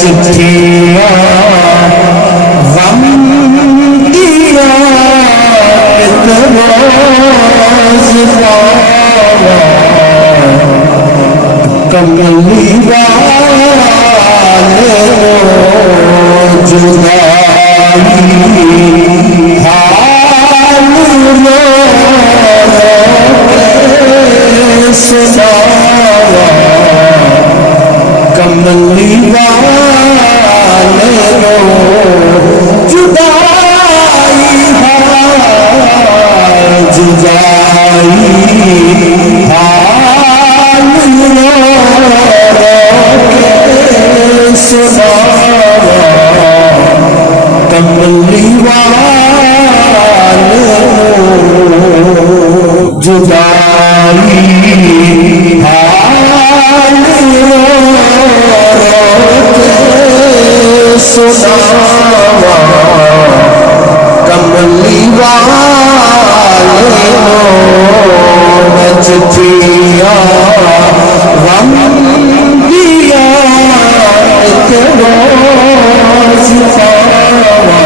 चिट्ठियां गम दिया रोज पावा कमली वाले जुदाई हाल सुनावा कमली वाले जुदाई जुदाई हाल सुनावा कमली वाले जुदाई हाल सुनावा कमली वाले चिट्ठियां गम दिया रोज पावा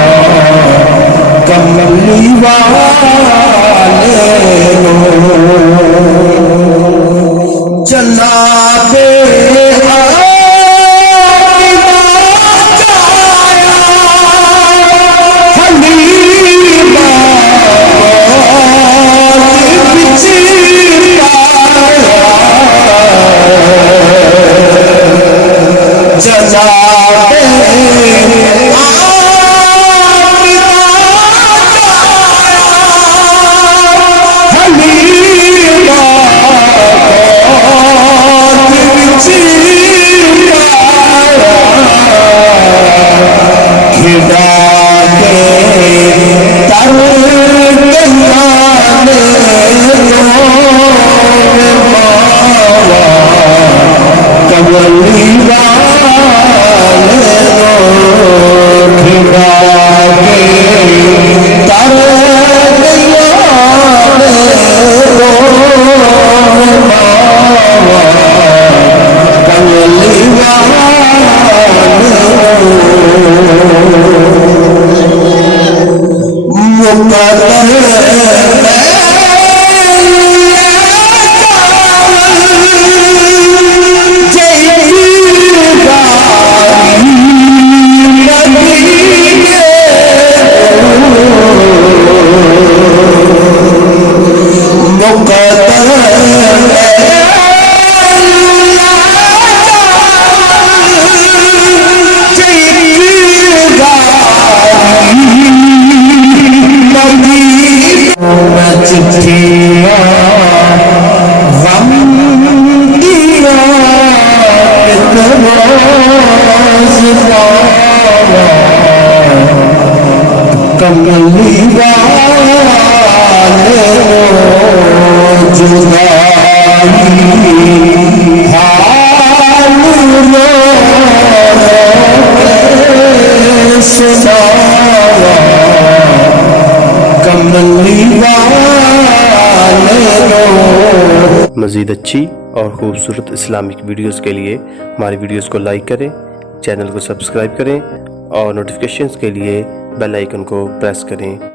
कमली वाले जनाबे चिट्ठियां गम दिया रोज पावा कमली वाले जुदाई हाल सुनावा कमली मज़ीद अच्छी और ख़ूबसूरत इस्लामिक वीडियोस के लिए हमारी वीडियोस को लाइक करें, चैनल को सब्सक्राइब करें और नोटिफिकेशंस के लिए बेल आइकन को प्रेस करें।